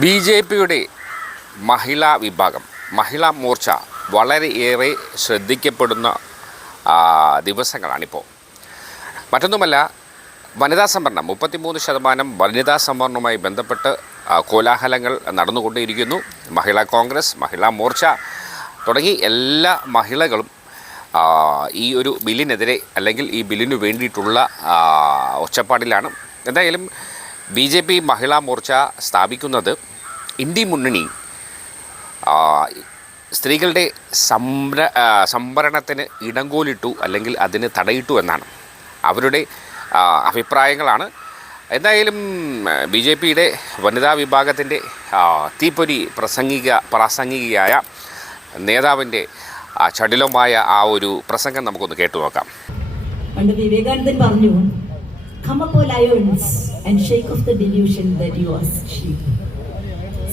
ബി.ജെ.പിയുടെ മഹിളാ വിഭാഗം, മഹിളാ മോർച്ച വളരെയേറെ ശ്രദ്ധിക്കപ്പെടുന്ന ദിവസങ്ങളാണിപ്പോൾ. മറ്റൊന്നുമല്ല, വനിതാ സംവരണം 33% വനിതാ സംവരണവുമായി ബന്ധപ്പെട്ട് കോലാഹലങ്ങൾ നടന്നുകൊണ്ടേയിരിക്കുന്നു. മഹിളാ കോൺഗ്രസ്, മഹിളാ മോർച്ച തുടങ്ങി എല്ലാ മഹിളകളും ഈ ഒരു ബില്ലിനെതിരെ അല്ലെങ്കിൽ ഈ ബില്ലിനു വേണ്ടിയിട്ടുള്ള ഒച്ചപ്പാടിലാണ്. എന്തായാലും ബി.ജെ.പി. മഹിളാ മോർച്ച സ്ഥാപിക്കുന്നത് ഇന്ത്യ മുന്നണി സ്ത്രീകളുടെ സംവരണത്തിന് ഇടങ്കോലിട്ടു അല്ലെങ്കിൽ അതിന് തടയിട്ടു എന്നാണ് അവരുടെ അഭിപ്രായങ്ങളാണ്. എന്തായാലും ബി.ജെ.പിയുടെ വനിതാ വിഭാഗത്തിൻ്റെ തീപ്പൊരി പ്രാസംഗികയായ നേതാവിൻ്റെ ചടിലമായ ആ ഒരു പ്രസംഗം നമുക്കൊന്ന് കേട്ടു നോക്കാം. പണ്ട് വിവേകാനന്ദൻ പറഞ്ഞു, "Come up, lions, and shake off the delusion that you are sheep."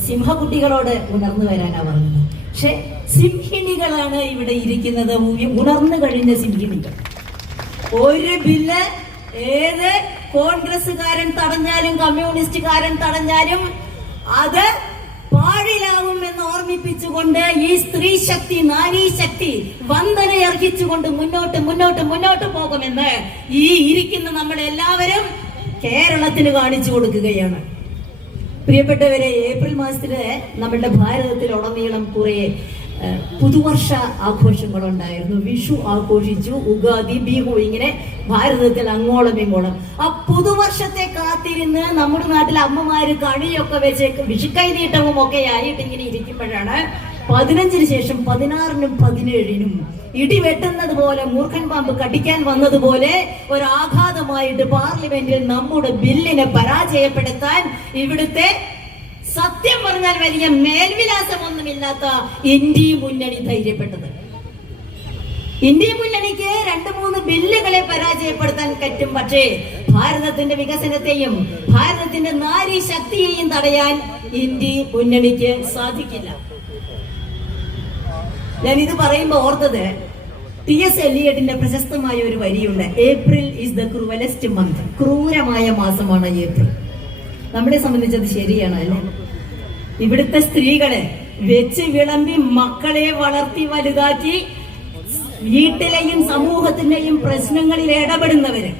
സിംഹകുട്ടികളോട് ഉണർന്നു വരാനാ പറഞ്ഞത്. പക്ഷെ സിംഹിണികളാണ് ഇവിടെ ഇരിക്കുന്നത്, ഉണർന്നു കഴിഞ്ഞ സിംഹിണികൾ. ഒരു ബില്ല് ഏത് കോൺഗ്രസ്സുകാരൻ തടഞ്ഞാലും കമ്മ്യൂണിസ്റ്റുകാരൻ തടഞ്ഞാലും അത് പാഴിലാവും എന്ന് ഓർമ്മിപ്പിച്ചുകൊണ്ട് ഈ സ്ത്രീ ശക്തി, നാരീ ശക്തി വന്ദനയർഹിച്ചുകൊണ്ട് മുന്നോട്ട് പോകുമെന്ന് ഈ ഇരിക്കുന്ന നമ്മളെല്ലാവരും കേരളത്തിന് കാണിച്ചു കൊടുക്കുകയാണ്. പ്രിയപ്പെട്ടവരെ, ഏപ്രിൽ മാസത്തില് നമ്മുടെ ഭാരതത്തിലുടനീളം കുറെ പുതുവർഷ ആഘോഷങ്ങളുണ്ടായിരുന്നു. വിഷു ആഘോഷിച്ചു, ഉഗാദി, ബിഹു, ഇങ്ങനെ ഭാരതത്തിൽ അങ്ങോളം ഇങ്ങോളം. ആ പുതുവർഷത്തെ കാത്തിരുന്ന് നമ്മുടെ നാട്ടിലെ അമ്മമാര് കണിയൊക്കെ വെച്ച് വിഷുക്കൈ നീട്ടവും ഒക്കെ ആയിട്ട് ഇങ്ങനെ ഇരിക്കുമ്പോഴാണ് 15-ന് ശേഷം 16-നും 17-നും ഇടിവെട്ടുന്നത് പോലെ, മൂർഖൻ പാമ്പ് കടിക്കാൻ വന്നതുപോലെ ഒരു ആഘാതമായിട്ട് പാർലമെന്റിൽ നമ്മുടെ ബില്ലിനെ പരാജയപ്പെടുത്താൻ ഇവിടുത്തെ സത്യം പറഞ്ഞാൽ വലിയ മേൽവിലാസമൊന്നുമില്ലാത്ത ഇന്ത്യ മുന്നണി ധൈര്യപ്പെട്ടത്. ഇന്ത്യ മുന്നണിക്ക് 2-3 ബില്ലുകളെ പരാജയപ്പെടുത്താൻ പറ്റും. പക്ഷേ ഭാരതത്തിന്റെ വികസനത്തെയും ഭാരതത്തിന്റെ നാരീ ശക്തിയെയും തടയാൻ ഇന്ത്യ മുന്നണിക്ക് സാധിക്കില്ല. ഞാനിത് പറയുമ്പോ ഓർത്തത് ടി.എസ്. എലിയട്ടിന്റെ പ്രശസ്തമായ ഒരു വരിയുണ്ട്, "April is the cruellest month." ക്രൂരമായ മാസമാണ് ഏപ്രിൽ. നമ്മളെ സംബന്ധിച്ചത് ശരിയാണ് അല്ലേ? ഇവിടുത്തെ സ്ത്രീകളെ വെച്ച് വിളമ്പി മക്കളെ വളർത്തി വലുതാക്കി വീട്ടിലെയും സമൂഹത്തിന്റെയും പ്രശ്നങ്ങളിൽ ഇടപെടുന്നവര്,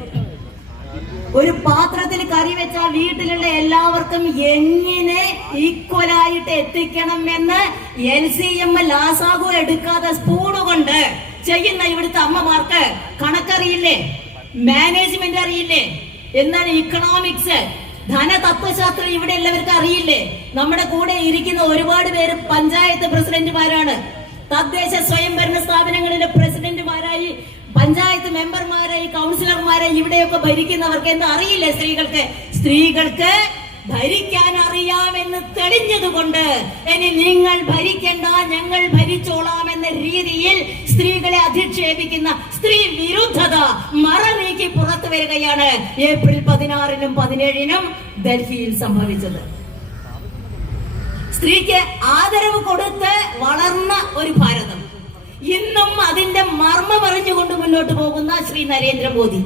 ഒരു പാത്രത്തിൽ കറി വെച്ച വീട്ടിലുള്ള എല്ലാവർക്കും എങ്ങനെ ഈക്വലായിട്ട് എത്തിക്കണം എന്ന് LCM ലാസാഗു എടുക്കാതെ സ്പൂണ് കൊണ്ട് ചെയ്യുന്ന ഇവിടുത്തെ അമ്മമാർക്ക് കണക്കറിയില്ലേ? മാനേജ്മെന്റ് അറിയില്ലേ? എന്നാൽ ഇക്കണോമിക്സ്, ധനതത്വശാസ്ത്രം ഇവിടെ എല്ലാവർക്കും അറിയില്ലേ? നമ്മുടെ കൂടെ ഇരിക്കുന്ന ഒരുപാട് പേര് പഞ്ചായത്ത് പ്രസിഡന്റുമാരാണ്, തദ്ദേശ സ്വയംഭരണ സ്ഥാപനങ്ങളിലെ പ്രസിഡന്റുമാരായി, പഞ്ചായത്ത് മെമ്പർമാരായി, കൗൺസിലർമാരായി ഇവിടെയൊക്കെ ഭരിക്കുന്നവർക്ക് എന്താ അറിയില്ലേ? സ്ത്രീകൾക്ക് ഭരിക്കാൻ അറിയാമെന്ന് തെളിഞ്ഞതുകൊണ്ട് ഇനി നിങ്ങൾ ഭരിക്കണ്ട, ഞങ്ങൾ ഭരിച്ചോളാം എന്ന രീതിയിൽ സ്ത്രീകളെ അധിക്ഷേപിക്കുന്ന സ്ത്രീ വിരുദ്ധത മറനീക്കി പുറത്തു വരികയാണ് ഏപ്രിൽ 16-നും 17-നും ഡൽഹിയിൽ സംഭവിച്ചത്. സ്ത്രീക്ക് ആദരവ് കൊടുത്ത് വളർന്ന ഒരു ഭാരതം, ഇന്നും അതിന്റെ മർമ്മം അറിഞ്ഞുകൊണ്ട് മുന്നോട്ട് പോകുന്ന ശ്രീ നരേന്ദ്രമോദി.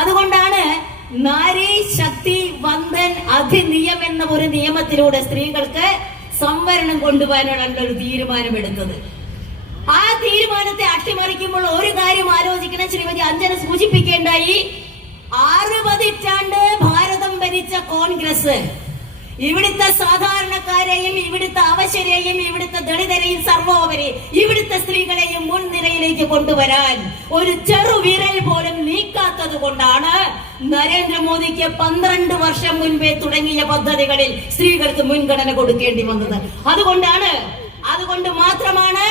അതുകൊണ്ടാണ് നാരീ ശക്തി വന്ദൻ അധിനിയം എന്ന ഒരു നിയമത്തിലൂടെ സ്ത്രീകൾക്ക് സംവരണം കൊണ്ടുപോകാനുള്ള ഒരു തീരുമാനമെടുത്തത്. ആ തീരുമാനത്തെ അട്ടിമറിക്കുമ്പോൾ ഒരു കാര്യം ആലോചിക്കണം. ശ്രീമതി അഞ്ജന സൂചിപ്പിക്കേണ്ടായി, 6 പതിറ്റാണ്ട് ഭാരതം ഭരിച്ച കോൺഗ്രസ് ഇവിടുത്തെ സാധാരണക്കാരെയും ഇവിടുത്തെ അവശരെയും ഇവിടുത്തെ ദളിതരെയും സർവോപരി ഇവിടുത്തെ സ്ത്രീകളെയും മുൻനിരയിലേക്ക് കൊണ്ടുവരാൻ ഒരു ചെറുവിരൽ പോലും നീക്കാത്തത് കൊണ്ടാണ് നരേന്ദ്രമോദിക്ക് 12 വർഷം മുൻപേ തുടങ്ങിയ പദ്ധതികളിൽ സ്ത്രീകൾക്ക് മുൻഗണന കൊടുക്കേണ്ടി വന്നത്. അതുകൊണ്ട് മാത്രമാണ്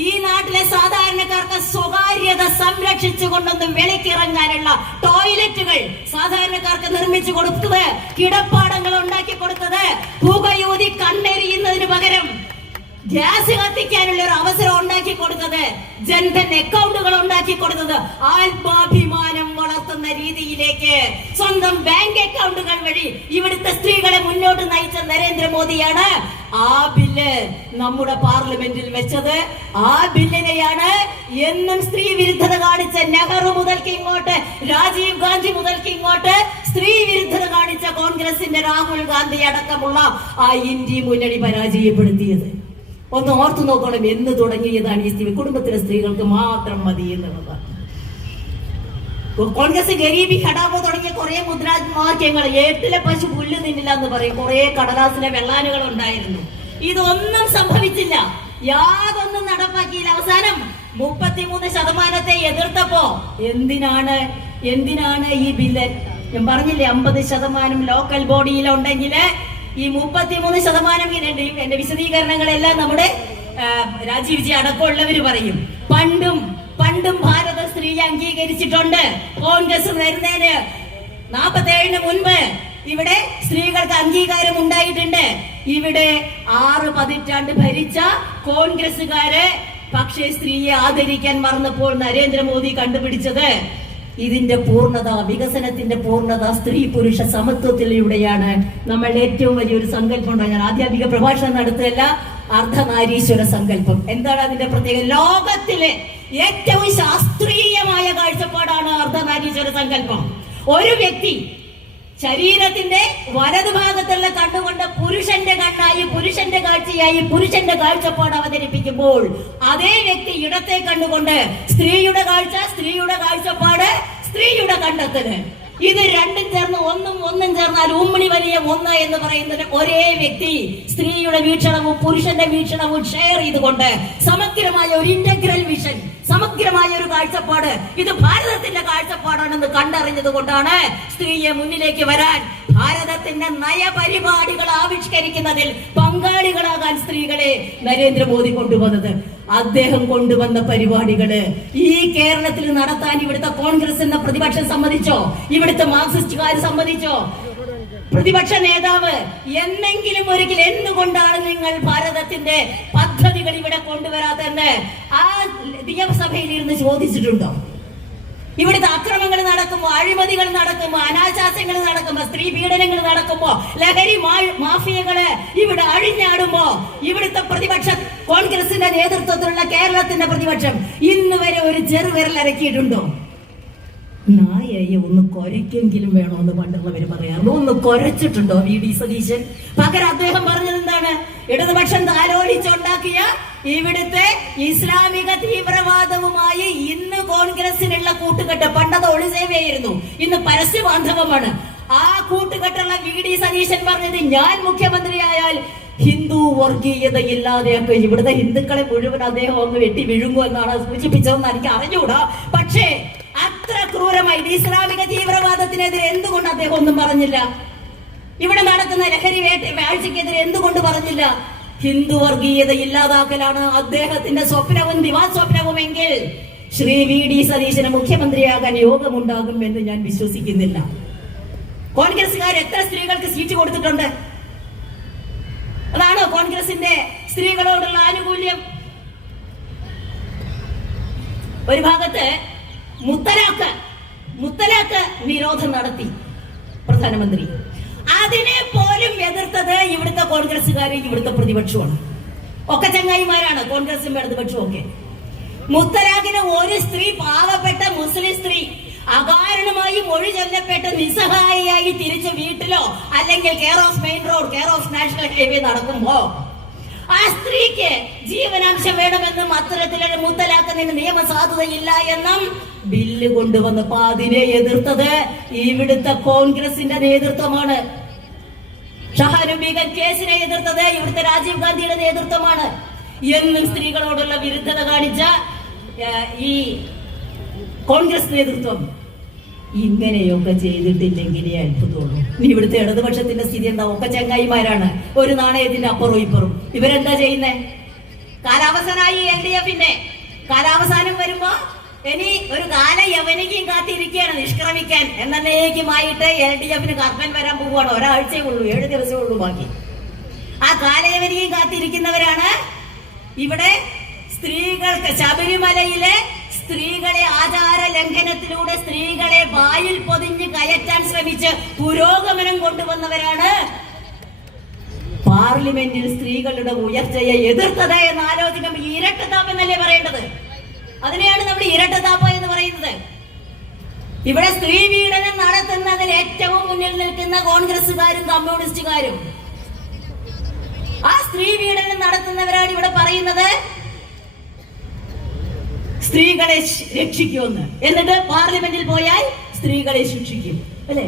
ഈ നാട്ടിലെ സാധാരണക്കാർക്ക് സ്വകാര്യത സംരക്ഷിച്ചുകൊണ്ടൊന്ന് വെളിക്കിറങ്ങാനുള്ള ടോയ്ലറ്റുകൾ സാധാരണക്കാർക്ക് നിർമ്മിച്ചു കൊടുത്തത്, കിടപ്പാടങ്ങൾ ഉണ്ടാക്കി കൊടുത്തത്, പുകയൂതി കണ്ണെരിയുന്നതിന് പകരം ഗ്യാസ് കത്തിക്കാനുള്ള ഒരു അവസരം ഉണ്ടാക്കി കൊടുത്തത്, ജൻധൻ അക്കൗണ്ടുകൾ ഉണ്ടാക്കി കൊടുത്തത്, ആത്മാഭിമാനം വളർത്തുന്ന രീതിയിലേക്ക് സ്വന്തം ബാങ്ക് അക്കൗണ്ടുകൾ വഴി ഇവിടുത്തെ സ്ത്രീകളെ മുന്നോട്ട് നയിച്ച നരേന്ദ്രമോദിയാണ് ആ ബില്ല് നമ്മുടെ പാർലമെന്റിൽ വെച്ചത്. ആ ബില്ലിനെയാണ് എന്നും സ്ത്രീ വിരുദ്ധത കാണിച്ച നെഹ്റു മുതൽക്ക് ഇങ്ങോട്ട്, രാജീവ് ഗാന്ധി മുതൽക്ക് ഇങ്ങോട്ട് സ്ത്രീ വിരുദ്ധത കാണിച്ച കോൺഗ്രസിന്റെ രാഹുൽ ഗാന്ധി അടക്കമുള്ള ആ ഇന്ത്യ മുന്നണി പരാജയപ്പെടുത്തിയത്. ഒന്ന് ഓർത്തു നോക്കണം, എന്ന് തുടങ്ങിയതാണ് ഈ സ്ത്രീ കുടുംബത്തിലെ സ്ത്രീകൾക്ക് മാത്രം മതി എന്നുള്ളത്. കോൺഗ്രസ് ഗരീബി ഹടാവോ തുടങ്ങിയ കുറെ മുദ്രാവാക്യങ്ങൾ, ഏട്ടിലെ പശു പുല്ല് തിന്നില്ല എന്ന് പറയും, കുറെ കടലാസിലെ വെള്ളാനുകൾ ഉണ്ടായിരുന്നു. ഇതൊന്നും സംഭവിച്ചില്ല, യാതൊന്നും നടപ്പാക്കിയില്ല. അവസാനം 33% എതിർത്തപ്പോ എന്തിനാണ് ഈ ബില്ല്? ഞാൻ പറഞ്ഞില്ലേ 50% ലോക്കൽ ബോഡിയിലുണ്ടെങ്കിൽ ഈ 33% എന്റെ വിശദീകരണങ്ങളെല്ലാം നമ്മുടെ രാജീവ് ജി അടക്കമുള്ളവര് പറയും. പണ്ടും ഭാരത സ്ത്രീ അംഗീകരിച്ചിട്ടുണ്ട്. കോൺഗ്രസ് വരുന്നതിന് 47 മുൻപ് ഇവിടെ സ്ത്രീകൾക്ക് അംഗീകാരം ഉണ്ടായിട്ടുണ്ട്. ഇവിടെ 6 പതിറ്റാണ്ട് ഭരിച്ച കോൺഗ്രസുകാര് പക്ഷേ സ്ത്രീയെ ആദരിക്കാൻ മറന്നപ്പോൾ നരേന്ദ്രമോദി കണ്ടുപിടിച്ചത് ഇതിന്റെ പൂർണ്ണത, വികസനത്തിന്റെ പൂർണ്ണത സ്ത്രീ പുരുഷ സമത്വത്തിലൂടെയാണ്. നമ്മൾ ഏറ്റവും വലിയൊരു സങ്കല്പം ഉണ്ടായി. ഞാൻ ആധ്യാത്മിക പ്രഭാഷണം നടത്തുകയല്ല, അർദ്ധനാരീശ്വര സങ്കല്പം. എന്താണ് അതിന്റെ പ്രത്യേകത? ലോകത്തിലെ ഏറ്റവും ശാസ്ത്രീയമായ കാഴ്ചപ്പാടാണ് അർദ്ധനാരീശ്വര സങ്കല്പം. ഒരു വ്യക്തി ശരീരത്തിന്റെ വലതുഭാഗത്തുള്ള കണ്ണുകൊണ്ട് പുരുഷന്റെ കണ്ണായി, പുരുഷന്റെ കാഴ്ചയായി, പുരുഷന്റെ കാഴ്ചപ്പാട് അവതരിപ്പിക്കുമ്പോൾ അതേ വ്യക്തി ഇടത്തെ കണ്ണുകൊണ്ട് സ്ത്രീയുടെ കാഴ്ച, സ്ത്രീയുടെ കാഴ്ചപ്പാട്, സ്ത്രീയുടെ കണ്ടെത്തല്, ഇത് രണ്ടും ചേർന്ന് ഒന്നും ചേർന്നാൽ ഉമ്മണി വലിയ ഒന്ന് എന്ന് പറയുന്നത് ഒരേ വ്യക്തി സ്ത്രീയുടെ വീക്ഷണവും പുരുഷന്റെ വീക്ഷണവും ഷെയർ ചെയ്തുകൊണ്ട് സമഗ്രമായ ഒരു ഇന്റഗ്രൽ വിഷൻ, സമഗ്രമായ ഒരു കാഴ്ചപ്പാട്, ഇത് ഭാരതത്തിന്റെ കാഴ്ചപ്പാടാണെന്ന് കണ്ടറിഞ്ഞത് കൊണ്ടാണ് സ്ത്രീയെ മുന്നിലേക്ക് വരാൻ, ഭാരതത്തിന്റെ നയപരിപാടികൾ ആവിഷ്കരിക്കുന്നതിൽ പങ്കാളികളാകാൻ സ്ത്രീകളെ നരേന്ദ്രമോദി കൊണ്ടുവന്നത്. അദ്ദേഹം കൊണ്ടുവന്ന പരിപാടികള് ഈ കേരളത്തിൽ നടത്താൻ ഇവിടുത്തെ കോൺഗ്രസ് എന്ന പ്രതിപക്ഷം സമ്മതിച്ചോ? ഇവിടുത്തെ മാർക്സിസ്റ്റുകാർ സമ്മതിച്ചോ? പ്രതിപക്ഷ നേതാവ് എന്നെങ്കിലും ഒരിക്കൽ എന്തുകൊണ്ടാണ് നിങ്ങൾ ഭാരതത്തിന്റെ പദ്ധതികൾ ഇവിടെ കൊണ്ടുവരാതെന്ന് ആ നിയമസഭയിൽ ഇരുന്ന് ചോദിച്ചിട്ടുണ്ടോ? ഇവിടുത്തെ അക്രമങ്ങൾ നടക്കുമ്പോ, അഴിമതികൾ നടക്കുമ്പോ, അനാശാസ്യങ്ങൾ നടക്കുമ്പോ, സ്ത്രീ പീഡനങ്ങൾ നടക്കുമ്പോ, ലഹരി മാഫിയകള് ഇവിടെ അഴിഞ്ഞാടുമ്പോ ഇവിടുത്തെ പ്രതിപക്ഷം, കോൺഗ്രസിന്റെ നേതൃത്വത്തിലുള്ള കേരളത്തിന്റെ പ്രതിപക്ഷം ഇന്ന് വരെ ഒരു ചെറുവിരൽ അരക്കിയിട്ടുണ്ടോ? നായയെ ഒന്ന് കൊരയ്ക്കെങ്കിലും വേണമെന്ന് പണ്ടുള്ളവര് പറയാറുണ്ട്. ഒന്ന് കൊരച്ചിട്ടുണ്ടോ VD സതീശൻ? പകരം അദ്ദേഹം പറഞ്ഞത് എന്താണ്? ഇടതുപക്ഷം താലോലിച്ചുണ്ടാക്കിയ ഇവിടുത്തെ ഇസ്ലാമിക തീവ്രവാദവുമായി ഇന്ന് കോൺഗ്രസിനുള്ള കൂട്ടുകെട്ട്, പണ്ടത് ഒളിസേവയായിരുന്നു, ഇന്ന് പരസ്യ ബാന്ധവമാണ്. ആ കൂട്ടുകെട്ടുള്ള VD സതീശൻ പറഞ്ഞത്, ഞാൻ മുഖ്യമന്ത്രിയായാൽ ഹിന്ദു വർഗീയത ഇല്ലാതെയൊക്കെ ഇവിടുത്തെ ഹിന്ദുക്കളെ മുഴുവൻ അദ്ദേഹം ഒന്ന് വെട്ടി വിഴുങ്ങും എന്നാണ് സൂചിപ്പിച്ചതെന്ന് എനിക്ക് അറിഞ്ഞുകൂടാ. പക്ഷേ അത്ര ക്രൂരമായി ഇസ്ലാമിക തീവ്രവാദത്തിനെതിരെ എന്തുകൊണ്ട് അദ്ദേഹം ഒന്നും പറഞ്ഞില്ല? ഇവിടെ നടക്കുന്ന ലഹരി വാഴ്ചക്കെതിരെ എന്തുകൊണ്ട് പറഞ്ഞില്ല? ഹിന്ദു വർഗീയത ഇല്ലാതാക്കലാണ് അദ്ദേഹത്തിന്റെ സ്വപ്നവും ദിവാസ്വപ്നവും എങ്കിൽ ശ്രീ VD സതീശന് മുഖ്യമന്ത്രിയാകാൻ യോഗമുണ്ടാകും എന്ന് ഞാൻ വിശ്വസിക്കുന്നില്ല. കോൺഗ്രസുകാർ എത്ര സ്ത്രീകൾക്ക് സീറ്റ് കൊടുത്തിട്ടുണ്ട്? അതാണോ കോൺഗ്രസിന്റെ സ്ത്രീകളോടുള്ള ആനുകൂല്യം? ഒരു ഭാഗത്ത് മുത്തലാഖ് നിരോധനം നടത്തി പ്രധാനമന്ത്രി. അതിനെ പോലും എതിർത്തത് ഇവിടുത്തെ കോൺഗ്രസുകാരും ഇവിടുത്തെ പ്രതിപക്ഷമാണ്. ഒക്കെ ചങ്ങായിമാരാണ് കോൺഗ്രസും ഇടതുപക്ഷവും ഒക്കെ. മുത്തലാഖിന് ഒരു സ്ത്രീ, പാവപ്പെട്ട മുസ്ലിം സ്ത്രീ അകാരണമായി മൊഴി ചൊല്ലപ്പെട്ട് നിസ്സഹായിയായി തിരിച്ച് വീട്ടിലോ അല്ലെങ്കിൽ care of main road, care of national highway നടക്കുമ്പോ ആ സ്ത്രീക്ക് ജീവനാംശം വേണമെന്നും അത്തരത്തിലൊരു മുത്തലാഖിന് നിയമസാധുതയില്ല എന്നും ബില്ല് കൊണ്ടുവന്നപ്പോ അതിനെ എതിർത്തത് ഇവിടുത്തെ കോൺഗ്രസിന്റെ നേതൃത്വമാണ്. ഷഹനുബീഗൻ കേസിനെ എതിർത്തത് ഇവിടുത്തെ രാജീവ് ഗാന്ധിയുടെ നേതൃത്വമാണ്. എന്നും സ്ത്രീകളോടുള്ള വിരുദ്ധത കാണിച്ച ഈ കോൺഗ്രസ് നേതൃത്വം ഇങ്ങനെയൊക്കെ ചെയ്തിട്ടില്ലെങ്കിലേ അത്ഭുതമുള്ളൂ. ഇവിടുത്തെ ഇടതുപക്ഷത്തിന്റെ സ്ഥിതി എന്താ? ഒക്കെ ചങ്ങായിമാരാണ്, ഒരു നാണയത്തിന്റെ അപ്പുറവും ഇപ്പുറവും. ഇവരെന്താ ചെയ്യുന്നേ? കാലാവസാനായി LDFന്റെ കാലാവസാനം വരുമ്പോ ഇനി ഒരു കാലയവനിക്കും കാത്തിരിക്കുകയാണ് നിഷ്ക്രമിക്കാൻ. എന്നേക്കുമായിട്ട് LDFന് കർമ്മൻ വരാൻ പോവുകയാണ്. ഒരാഴ്ചയേ ഉള്ളൂ, 7 ദിവസമേ ഉള്ളൂ ബാക്കി. ആ കാലയവനിക്കും കാത്തിരിക്കുന്നവരാണ് ഇവിടെ സ്ത്രീകൾക്ക്, ശബരിമലയിലെ സ്ത്രീകളെ ആചാര ലംഘനത്തിലൂടെ സ്ത്രീകളെ വായിൽ പൊതിഞ്ഞ് കയറ്റാൻ ശ്രമിച്ച് പുരോഗമനം കൊണ്ടുവന്നവരാണ് പാർലമെന്റിൽ സ്ത്രീകളുടെ ഉയർച്ചയെ എതിർത്തത് എന്ന് ആലോചിക്കുമ്പോൾ ഇരട്ടത്താപ്പ് എന്നല്ലേ പറയേണ്ടത്? അതിനെയാണ് നമ്മൾ ഇരട്ടത്താപ്പ് എന്ന് പറയുന്നത്. ഇവിടെ സ്ത്രീ പീഡനം നടത്തുന്നതിൽ ഏറ്റവും മുന്നിൽ നിൽക്കുന്ന കോൺഗ്രസുകാരും കമ്മ്യൂണിസ്റ്റുകാരും. ആ സ്ത്രീ പീഡനം നടത്തുന്നവരാണ് ഇവിടെ പറയുന്നത് സ്ത്രീകളെ രക്ഷിക്കുമെന്ന്. എന്നിട്ട് പാർലമെന്റിൽ പോയാൽ സ്ത്രീകളെ ശിക്ഷിക്കും, അല്ലേ?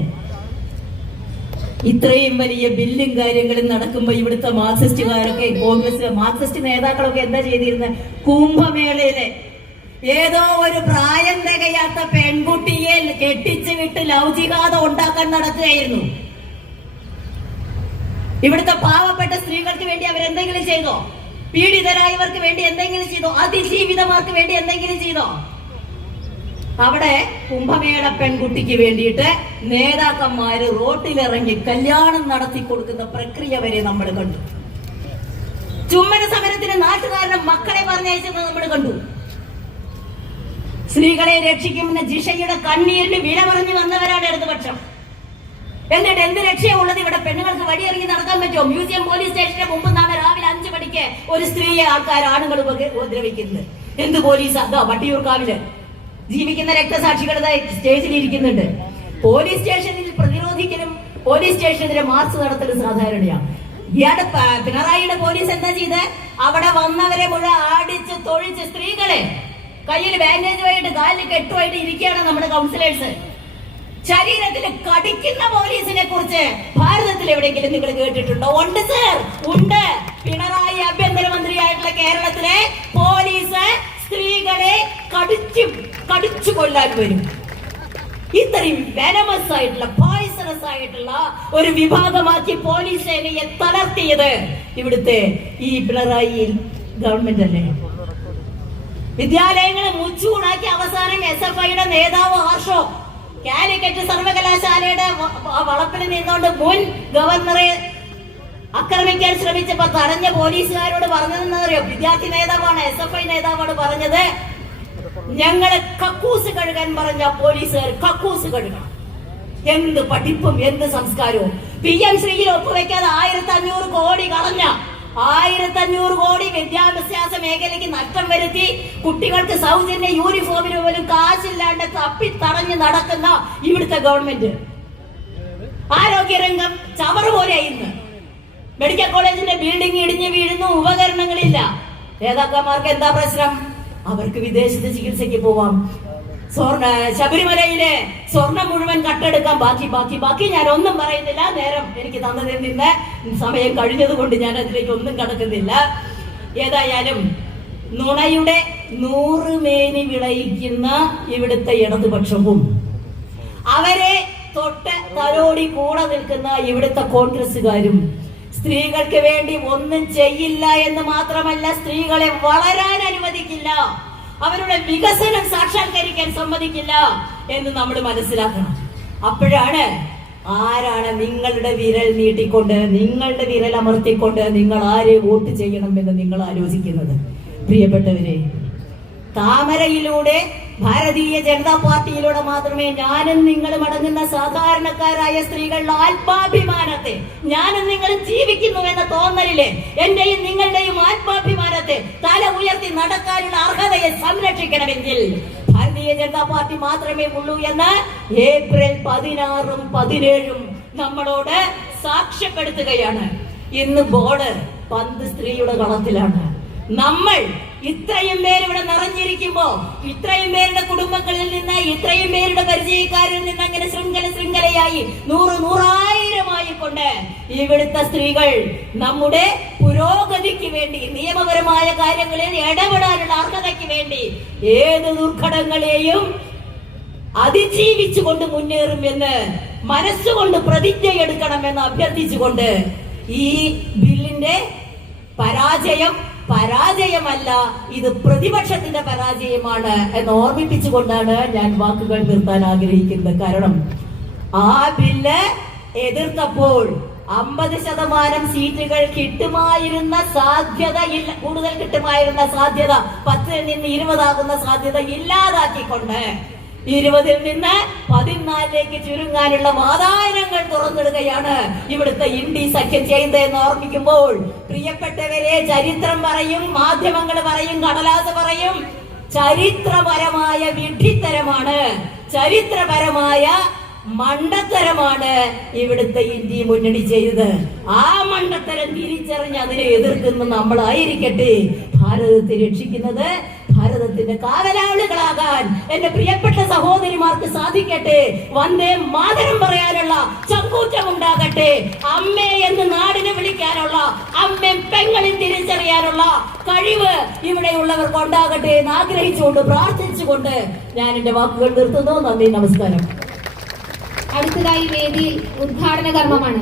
ഇത്രയും വലിയ ബില്ലും കാര്യങ്ങളും നടക്കുമ്പോ ഇവിടുത്തെ മാർക്സിസ്റ്റുകാരൊക്കെ കോൺഗ്രസ് മാർക്സിസ്റ്റ് നേതാക്കളൊക്കെ എന്താ ചെയ്തിരുന്നത്? കുംഭമേളയിലെ ഏതോ ഒരു പ്രായം തികയാത്ത പെൺകുട്ടിയെ കെട്ടിച്ചു വിട്ട് ലൗചികാത ഉണ്ടാക്കാൻ നടക്കുകയായിരുന്നു. ഇവിടുത്തെ പാവപ്പെട്ട സ്ത്രീകൾക്ക് വേണ്ടി അവരെന്തെങ്കിലും ചെയ്തോ? പീഡിതരായവർക്ക് വേണ്ടി എന്തെങ്കിലും ചെയ്തോ? അതിജീവിതമാർക്ക് വേണ്ടി എന്തെങ്കിലും ചെയ്തോ? അവിടെ കുംഭമേള പെൺകുട്ടിക്ക് വേണ്ടിയിട്ട് നേതാക്കന്മാര് റോട്ടിലിറങ്ങി കല്യാണം നടത്തി കൊടുക്കുന്ന പ്രക്രിയ വരെ നമ്മൾ കണ്ടു. ചുമ്മന സമരത്തിന് നാട്ടുകാരുടെ മക്കളെ പറഞ്ഞയച്ചത് നമ്മൾ കണ്ടു. സ്ത്രീകളെ രക്ഷിക്കുമെന്ന ജിഷയുടെ കണ്ണീരിന് വില പറഞ്ഞു വന്നവരാണ് ഇടതുപക്ഷം. എന്നിട്ട് എന്ത് രക്ഷയുള്ളത്? ഇവിടെ പെണ്ണുങ്ങൾക്ക് വഴിയിറങ്ങി നടക്കാൻ പറ്റുമോ? മ്യൂസിയം പോലീസ് സ്റ്റേഷന്റെ മുമ്പ് നാളെ രാവിലെ 5 മണിക്ക് ഒരു സ്ത്രീയെ ആണുങ്ങൾ ഉപദ്രവിക്കുന്നത്. എന്ത് പോലീസ്? അതോ വട്ടിയൂർക്കാവില് ജീവിക്കുന്ന രക്തസാക്ഷികൾ സ്റ്റേജിൽ ഇരിക്കുന്നുണ്ട്. പോലീസ് സ്റ്റേഷനിൽ പ്രതിരോധിക്കലും പോലീസ് സ്റ്റേഷനെതിരെ മാർച്ച് നടത്തലും സാധാരണയാണ്. ഇയാളുടെ പിണറായിയുടെ പോലീസ് എന്താ ചെയ്ത്? അവിടെ വന്നവരെ മുഴുവൻ അടിച്ച് തൊഴിച്ച് സ്ത്രീകളെ കയ്യിൽ ബാൻഡേജുമായിട്ട് കാലിൽ കെട്ടുമായിട്ട് ഇരിക്കുകയാണ് നമ്മുടെ കൗൺസിലേഴ്സ്. ശരീരത്തിൽ കടിക്കുന്ന പോലീസിനെ കുറിച്ച് ഭാരതത്തിൽ എവിടെയെങ്കിലും നിങ്ങൾ കേട്ടിട്ടുണ്ടോ? ഉണ്ട് സർ, ഉണ്ട്. പിണറായി ആഭ്യന്തരമന്ത്രിയായിട്ടുള്ള കേരളത്തിലെ പോലീസ് സ്ത്രീകളെ കടിച്ചു കൊല്ലാൻ വരും. ഇത്രയും വെനമസ് ആയിട്ടുള്ള പോയിസണസ് ആയിട്ടുള്ള ഒരു വിഭാഗമാക്കി പോലീസ് സേനയെ തളർത്തിയത് ഇവിടുത്തെ ഈ പിണറായി ഗവൺമെന്റ് അല്ലേ? വിദ്യാലയങ്ങളെ മുച്ചൂടാക്കി അവസാനം SFIയുടെ നേതാവ് ഹർഷോ കാലിക്കറ്റ് സർവകലാശാലയുടെ വളപ്പിൽ നിന്നുകൊണ്ട് മുൻ ഗവർണറെ ആക്രമിക്കാൻ ശ്രമിച്ചപ്പോ തടഞ്ഞ പോലീസുകാരോട് പറഞ്ഞതെന്നറിയോ? വിദ്യാർത്ഥി നേതാവാണ്, SFI നേതാവാണ് പറഞ്ഞത്, ഞങ്ങളെ കക്കൂസ് കഴുകാൻ പറഞ്ഞ പോലീസുകാർ കക്കൂസ് കഴുകണം. എന്ത് പഠിപ്പും എന്ത് സംസ്കാരവും. PM ശ്രീയിൽ ഒപ്പുവെക്കാതെ 1500 കോടി കളഞ്ഞ 1500 കോടി വിദ്യാഭ്യാസ മേഖലയ്ക്ക് നഷ്ടം വരുത്തി കുട്ടികൾക്ക് സൗജന്യ യൂണിഫോമിന് പോലും കാശില്ലാണ്ട് തപ്പി തടഞ്ഞ് നടക്കുന്ന ഇവിടുത്തെ ഗവൺമെന്റ്. ആരോഗ്യരംഗം ചവറ് പോലെയായിരുന്നു. മെഡിക്കൽ കോളേജിന്റെ ബിൽഡിംഗ് ഇടിഞ്ഞ് വീഴുന്നു, ഉപകരണങ്ങളില്ല. നേതാക്കന്മാർക്ക് എന്താ പ്രശ്നം? അവർക്ക് വിദേശത്ത് ചികിത്സയ്ക്ക് പോവാം. ശബരിമലയിലെ സ്വർണം മുഴുവൻ കട്ടെടുക്കാൻ ബാക്കി ഞാൻ ഒന്നും പറയുന്നില്ല. നേരം എനിക്ക് തന്നതിൽ നിന്ന് സമയം കഴിഞ്ഞത് കൊണ്ട് ഞാൻ അതിലേക്ക് ഒന്നും കടക്കുന്നില്ല. ഏതായാലും നുണയുടെ 100 മേനി വിളയിക്കുന്ന ഇവിടുത്തെ ഇടതുപക്ഷവും അവരെ തൊട്ട് തലോടി കൂടെ നിൽക്കുന്ന ഇവിടുത്തെ കോൺഗ്രസുകാരും സ്ത്രീകൾക്ക് വേണ്ടി ഒന്നും ചെയ്യില്ല എന്ന് മാത്രമല്ല, സ്ത്രീകളെ വളരാൻ അനുവദിക്കില്ല, അവരുടെ വികസനം സാക്ഷാത്കരിക്കാൻ സമ്മതിക്കില്ല എന്ന് നമ്മൾ മനസ്സിലാക്കണം. അപ്പോഴാണ് ആരാണ് നിങ്ങളുടെ വിരൽ നീട്ടിക്കൊണ്ട് നിങ്ങളുടെ വിരൽ അമർത്തിക്കൊണ്ട് നിങ്ങൾ ആരെ വോട്ട് ചെയ്യണം എന്ന് നിങ്ങൾ ആലോചിക്കുന്നത്. പ്രിയപ്പെട്ടവരെ, താമരയിലൂടെ ഭാരതീയ ജനതാ പാർട്ടിയിലൂടെ മാത്രമേ ഞാനും നിങ്ങളും അടങ്ങുന്ന സാധാരണക്കാരായ സ്ത്രീകളുടെ ആത്മാഭിമാനത്തെ, ഞാനും നിങ്ങളും ജീവിക്കുന്നു എന്ന തോന്നലിലെ എന്റെയും നിങ്ങളുടെയും ആത്മാഭിമാനത്തെ തല ഉയർത്തി നടക്കാനുള്ള അർഹതയെ സംരക്ഷിക്കണമെങ്കിൽ ഭാരതീയ ജനതാ പാർട്ടി മാത്രമേ ഉള്ളൂ എന്ന് ഏപ്രിൽ 16ഉം 17ഉം നമ്മളോട് സാക്ഷ്യപ്പെടുത്തുകയാണ്. ഇന്ന് ബോർഡ് 10 സ്ത്രീയുടെ കളത്തിലാണ്. നമ്മൾ ഇത്രയും പേര് ഇവിടെ നിറഞ്ഞിരിക്കുമ്പോ, ഇത്രയും പേരുടെ കുടുംബങ്ങളിൽ നിന്ന്, ഇത്രയും പേരുടെ പരിചയക്കാരിൽ നിന്ന് അങ്ങനെ ശൃംഖലയായി 100,000 കൊണ്ട് ഇവിടുത്തെ സ്ത്രീകൾ നമ്മുടെ പുരോഗതിക്ക് വേണ്ടി, നിയമപരമായ കാര്യങ്ങളിൽ ഇടപെടാനുള്ള അർഹതയ്ക്ക് വേണ്ടി ഏത് ദുർഘടങ്ങളെയും അതിജീവിച്ചുകൊണ്ട് മുന്നേറുമെന്ന് മനസ്സുകൊണ്ട് പ്രതിജ്ഞയെടുക്കണമെന്ന് അഭ്യർത്ഥിച്ചുകൊണ്ട് ഈ ബില്ലിന്റെ പരാജയമല്ല, ഇത് പ്രതിപക്ഷത്തിന്റെ പരാജയമാണ് എന്ന് ഓർമ്മിപ്പിച്ചുകൊണ്ടാണ് ഞാൻ വാക്കുകൾ നിർത്താൻ ആഗ്രഹിക്കുന്നത്. കാരണം ആ ബില്ല് എതിർത്തപ്പോൾ 50% സീറ്റുകൾ കിട്ടുമായിരുന്ന സാധ്യത ഇല്ല, കൂടുതൽ കിട്ടുമായിരുന്ന സാധ്യത 10-ൽ നിന്ന് 20 ആകുന്ന സാധ്യത ഇല്ലാതാക്കിക്കൊണ്ട് 20-ൽ നിന്ന് 14-ലേക്ക് ചുരുങ്ങാനുള്ള വാതായനങ്ങൾ തുറന്നിടുകയാണ് ഇവിടുത്തെ ഇന്ത്യ സഖ്യം ചെയ്യുന്നതെന്ന് ഓർമ്മിക്കുമ്പോൾ പ്രിയപ്പെട്ടവരെ, ചരിത്രം പറയും, മാധ്യമങ്ങൾ പറയും, കടലാസ് പറയും, ചരിത്രപരമായ വിഡ്ഢിത്തരമാണ്, ചരിത്രപരമായ മണ്ടത്തരമാണ് ഇവിടുത്തെ ഇന്ത്യ മുന്നണി ചെയ്തത്. ആ മണ്ടത്തരം തിരിച്ചറിഞ്ഞ് അതിനെ എതിർക്കുന്ന നമ്മളായിരിക്കട്ടെ ഭാരതത്തെ രക്ഷിക്കുന്നത്. ഭാരതത്തിന്റെ കാവലാളുകളാകാൻ എന്റെ പ്രിയപ്പെട്ട സഹോദരിമാർക്ക് സാധിക്കട്ടെ. വന്ദേ മാതരം പറയാനുള്ള ചങ്കൂറ്റം ഉണ്ടാകട്ടെ. അമ്മേ എന്ന് നാടിനെ വിളിക്കാനുള്ള, അമ്മയും പെങ്ങളെ തിരിച്ചറിയാനുള്ള കഴിവ് ഇവിടെയുള്ളവർക്ക് ഉണ്ടാകട്ടെ എന്ന് ആഗ്രഹിച്ചുകൊണ്ട് പ്രാർത്ഥിച്ചുകൊണ്ട് ഞാൻ എന്റെ വാക്കുകൾ നിർത്തുന്നു. നന്ദി, നമസ്കാരം. അടുത്തതായി വേദിയിൽ ഉദ്ഘാടന കർമ്മമാണ്.